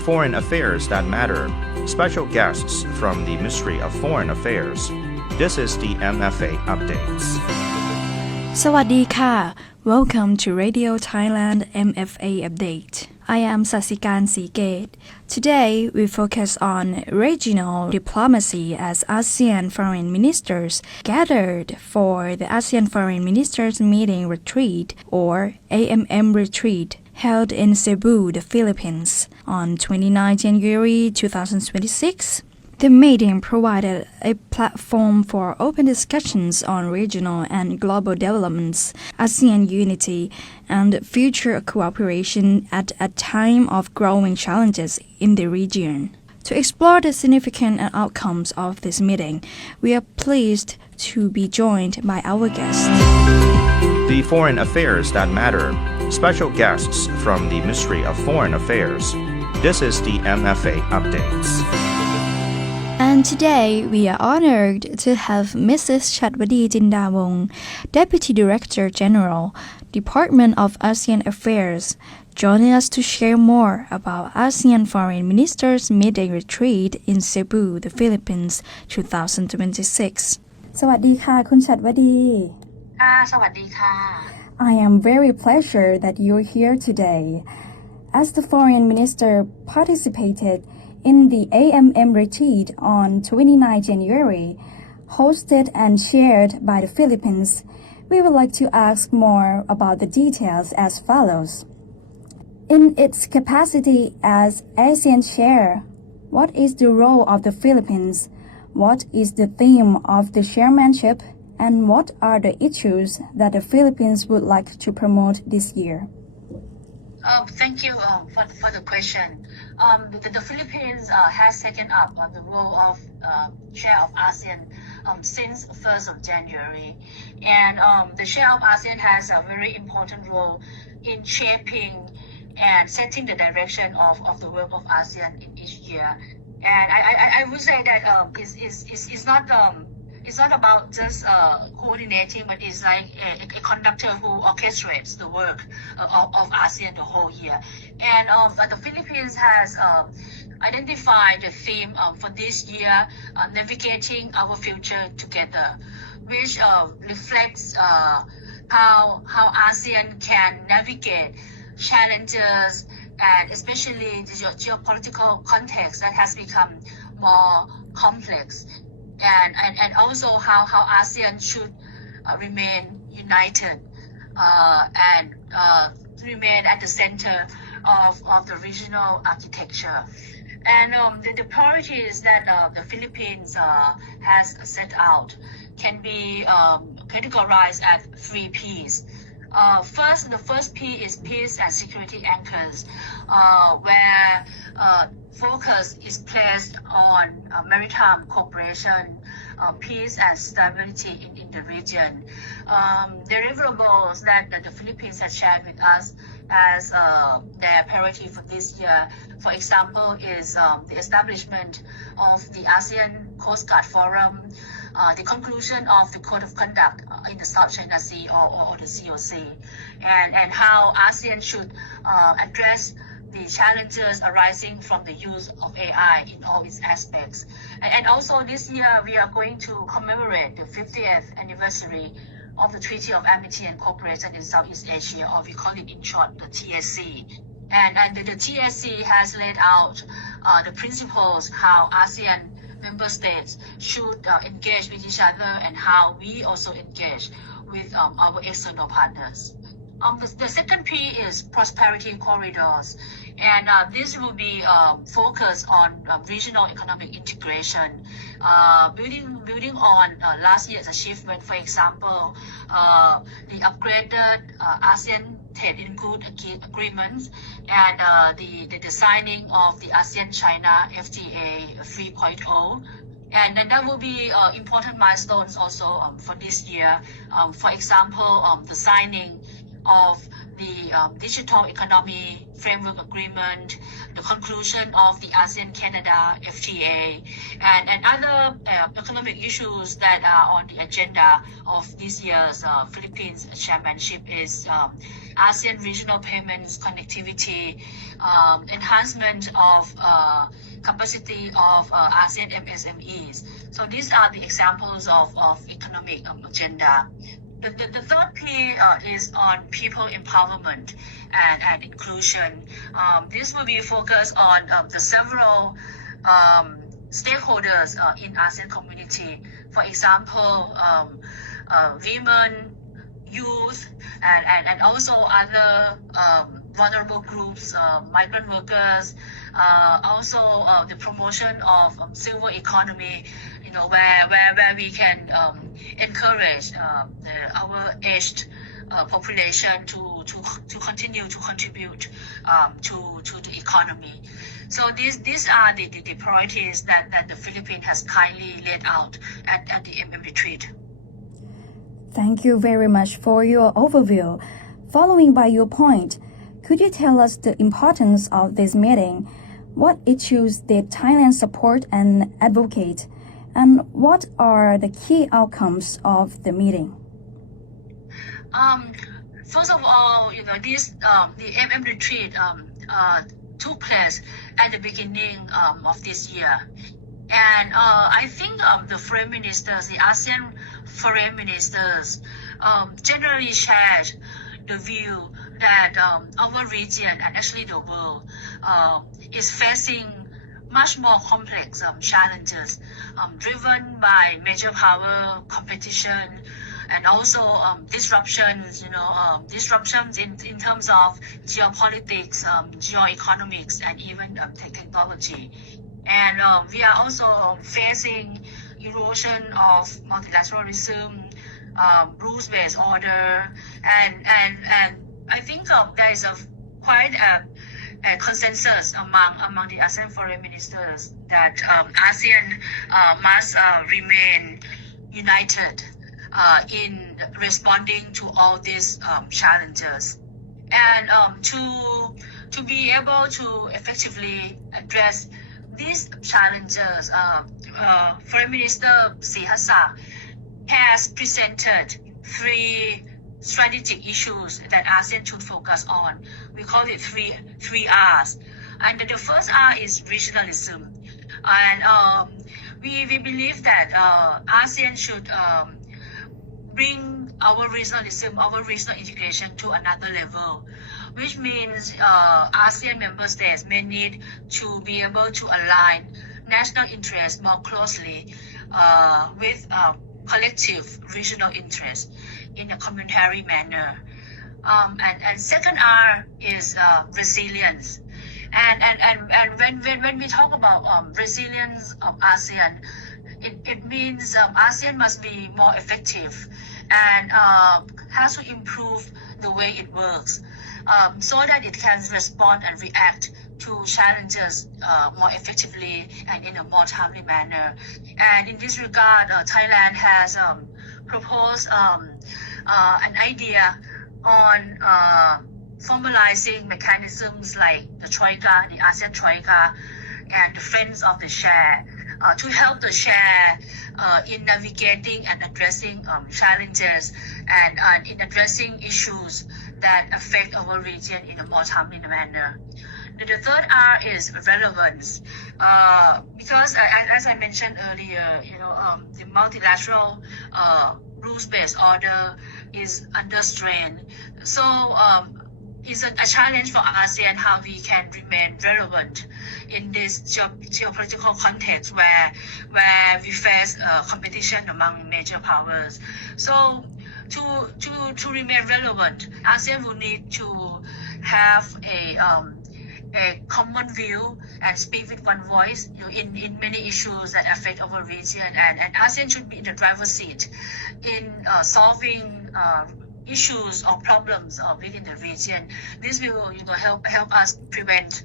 foreign affairs that matter. Special guests from the Ministry of Foreign Affairs. This is the MFA updates. สวัสดีค่ะ Welcome to Radio Thailand MFA update. I am Sasikan Sigate. Today we focus on regional diplomacy as ASEAN foreign ministers gathered for the ASEAN Foreign Ministers Meeting Retreat or AMM Retreat held in Cebu, the Philippines on 29 January 2026. The meeting provided a platform for open discussions on regional and global developments, ASEAN unity, and future cooperation at a time of growing challenges in the region. To explore the significant outcomes of this meeting, we are pleased to be joined by our guests. The foreign affairs that matter. Special guests from the Ministry of Foreign Affairs. This is the MFA updates. And today, we are honored to have Mrs. Chatvadee Chindawongse, Deputy Director General, Department of ASEAN Affairs, joining us to share more about ASEAN Foreign Ministers Meeting Retreat in Cebu, the Philippines, 2026. สวัสดีค่ะคุณชัดวดี ค่ะสวัสดีค่ะ I am very pleasure that you're here today. As the foreign minister participated in the AMM retreat on 29 January, hosted and shared by the Philippines, we would like to ask more about the details as follows. In its capacity as ASEAN chair, what is the role of the Philippines? What is the theme of the chairmanship? And what are the issues that the Philippines would like to promote this year? Thank you for the question. The Philippines has taken up the role of chair of ASEAN since 1st of January. And the chair of ASEAN has a very important role in shaping and setting the direction of the work of ASEAN in each year. And I would say that it's not about just coordinating, but it's like a conductor who orchestrates the work of ASEAN the whole year. And the Philippines has identified the theme for this year, navigating our future together, which reflects how ASEAN can navigate challenges and especially the geopolitical context that has become more complex. And also how ASEAN should remain united and remain at the center of the regional architecture. And the priorities that the Philippines has set out can be categorized as 3 Ps. The first P is peace and security anchors, where focus is placed on maritime cooperation, peace and stability in the region. Deliverables that the Philippines has shared with us as their priority for this year, for example, is the establishment of the ASEAN Coast Guard Forum, the conclusion of the Code of Conduct in the South China Sea or the COC, and how ASEAN should address the challenges arising from the use of AI in all its aspects. And also this year we are going to commemorate the 50th anniversary of the Treaty of Amity and Cooperation in Southeast Asia, or we call it in short the TSC. And the TSC has laid out the principles how ASEAN member states should engage with each other and how we also engage with our external partners. The second P is prosperity corridors, and this will be focused on regional economic integration, building on last year's achievement. For example, the upgraded ASEAN Trade in Good agreements and the signing of the ASEAN-China FTA 3.0. And that will be important milestones also for this year. For example, the signing of the Digital Economy Framework Agreement, the conclusion of the ASEAN-Canada FTA, and other economic issues that are on the agenda of this year's Philippines chairmanship is ASEAN regional payments connectivity, enhancement of capacity of ASEAN MSMEs. So these are the examples of economic agenda. The third P is on people empowerment and inclusion. This will be focused on the several stakeholders in ASEAN community. For example, women, youth, and also other vulnerable groups, migrant workers, also the promotion of silver economy, where we can encourage our aged population to continue to contribute to the economy. So these are the priorities that the Philippines has kindly laid out at the MM retreat. Thank you very much for your overview. Following by your point, could you tell us the importance of this meeting? What issues did Thailand support and advocate? And what are the key outcomes of the meeting? First of all, this the MM retreat took place at the beginning of this year, and I think the foreign ministers, the ASEAN foreign ministers, generally shared the view that our region and actually the world is facing much more complex challenges driven by major power competition and also disruptions, disruptions in terms of geopolitics, geoeconomics, and even technology. And we are also facing erosion of multilateralism, rules-based order, and I think there is quite a consensus among the ASEAN foreign ministers that ASEAN must remain united in responding to all these challenges, and to be able to effectively address these challenges. Foreign Minister Sihasa has presented 3 strategic issues that ASEAN should focus on. We call it three R's. And the first R is regionalism. And we believe that ASEAN should bring our regionalism, our regional integration to another level, which means ASEAN member states may need to be able to align national interests more closely with collective regional interests in a complementary manner. And second R is resilience. And when we talk about resilience of ASEAN, it means ASEAN must be more effective and has to improve the way it works so that it can respond and react to challenges more effectively and in a more timely manner. And in this regard, Thailand has proposed an idea on formalizing mechanisms like the Troika, the ASEAN Troika, and the Friends of the Share to help the share in navigating and addressing challenges and in addressing issues that affect our region in a more timely manner. The third R is relevance, because as I mentioned earlier, the multilateral rules-based order is under strain. So it's a challenge for ASEAN how we can remain relevant in this geopolitical context where we face competition among major powers. So to remain relevant, ASEAN will need to have a common view and speak with one voice in many issues that affect our region, and ASEAN should be in the driver's seat in solving issues or problems within the region. This will help us prevent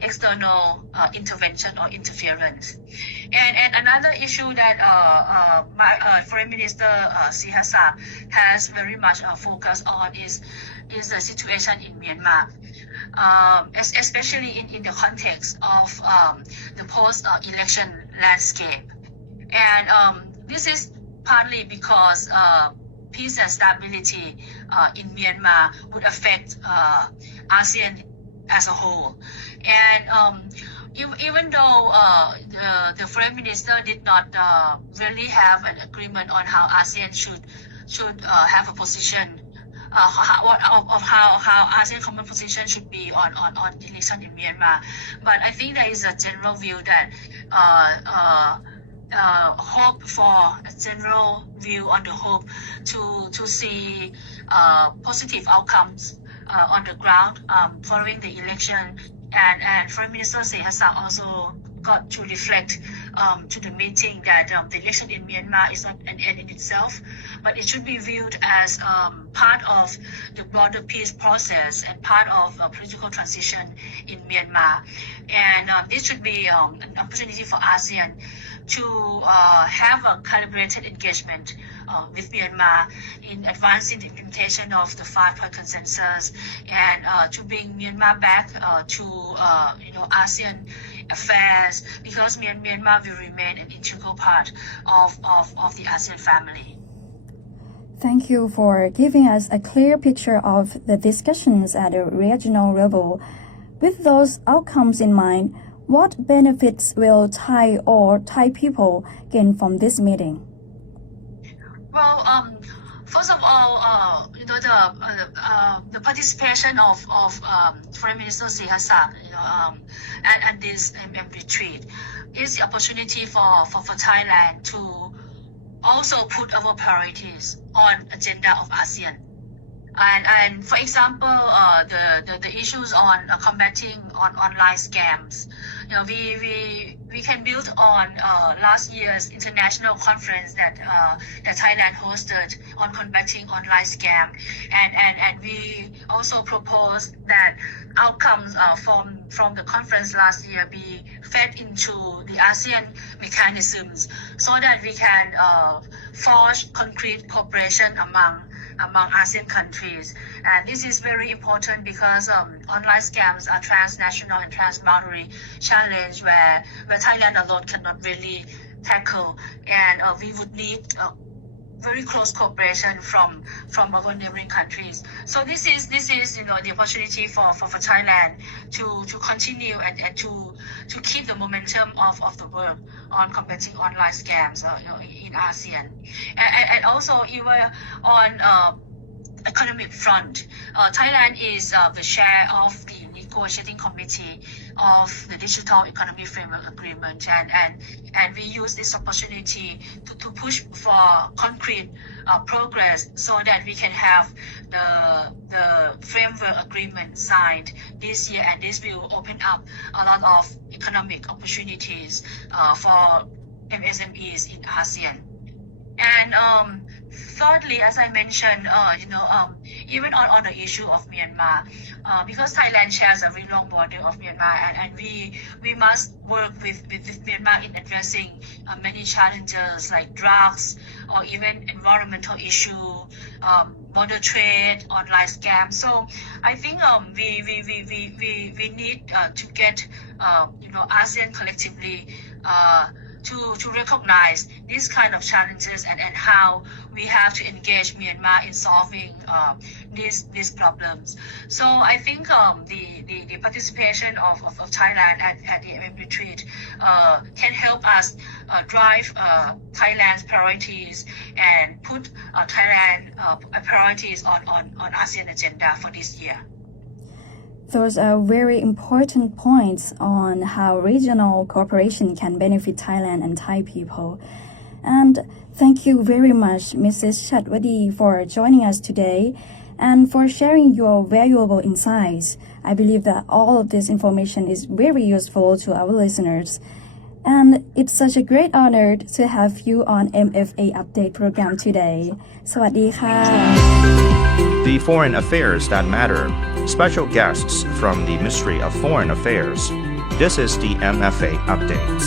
external intervention or interference. And another issue that Foreign Minister Sihasa has very much focused on is the situation in Myanmar. Especially in the context of the post-election landscape. And this is partly because peace and stability in Myanmar would affect ASEAN as a whole. And even though the foreign minister did not really have an agreement on how ASEAN should have a position, of how ASEAN common position should be on the election in Myanmar, but I think there is a general view that hope for a general view on the hope to see positive outcomes on the ground following the election, and Foreign Minister Sehasang also got to reflect to the meeting that the election in Myanmar is not an end in itself, but it should be viewed as part of the broader peace process and part of a political transition in Myanmar. And this should be an opportunity for ASEAN to have a calibrated engagement with Myanmar in advancing the implementation of the 5-point consensus and to bring Myanmar back to ASEAN affairs, because Myanmar will remain an integral part of the ASEAN family. Thank you for giving us a clear picture of the discussions at a regional level. With those outcomes in mind, what benefits will Thai or Thai people gain from this meeting? Well, first of all, the participation of Foreign Minister Sehasang, at this retreat is the opportunity for Thailand to also put our priorities on agenda of ASEAN. And for example, the issues on combating on online scams, we can build on last year's international conference that Thailand hosted on combating online scam, and we also proposed that outcomes from the conference last year be fed into the ASEAN mechanisms so that we can forge concrete cooperation among ASEAN countries. And this is very important because online scams are transnational and transboundary challenge where Thailand alone cannot really tackle, and we would need very close cooperation from our neighboring countries. So this is the opportunity for Thailand to continue and to keep the momentum of the work on combating online scams in ASEAN, and also even on economic front, Thailand is the chair of the negotiating committee of the Digital Economy Framework Agreement, and we use this opportunity to push for concrete progress so that we can have the framework agreement signed this year, and this will open up a lot of economic opportunities for MSMEs in ASEAN. And thirdly, as I mentioned, even on the issue of Myanmar, because Thailand shares a very long border of Myanmar, and we must work with Myanmar in addressing many challenges like drugs or even environmental issue, border trade, online scams. So I think we need to get ASEAN collectively to recognize these kind of challenges and how we have to engage Myanmar in solving these problems. So I think the participation of Thailand at the AMM retreat can help us drive Thailand's priorities and put Thailand priorities on ASEAN agenda for this year. Those are very important points on how regional cooperation can benefit Thailand and Thai people. And thank you very much, Mrs. Chatvadee, for joining us today and for sharing your valuable insights. I believe that all of this information is very useful to our listeners. And it's such a great honor to have you on MFA Update program today. สวัสดีค่ะ The foreign affairs that matter. Special guests from the Ministry of Foreign Affairs. This is the MFA Updates.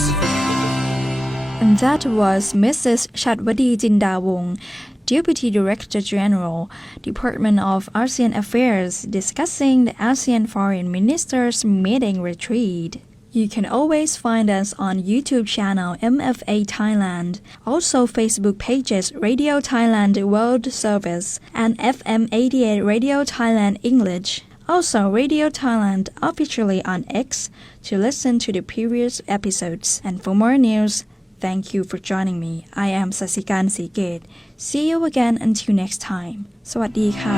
And that was Mrs. Chatvadee Chindawongse, Deputy Director General, Department of ASEAN Affairs, discussing the ASEAN Foreign Ministers Meeting Retreat. You can always find us on YouTube channel MFA Thailand, also Facebook pages Radio Thailand World Service and FM 88 Radio Thailand English. Also, Radio Thailand officially on X to listen to the previous episodes. And for more news, thank you for joining me. I am Sasikan Sigate. See you again until next time. สวัสดีค่ะ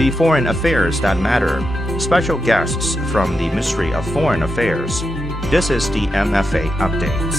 The foreign affairs that matter. Special guests from the Ministry of Foreign Affairs. This is the MFA updates.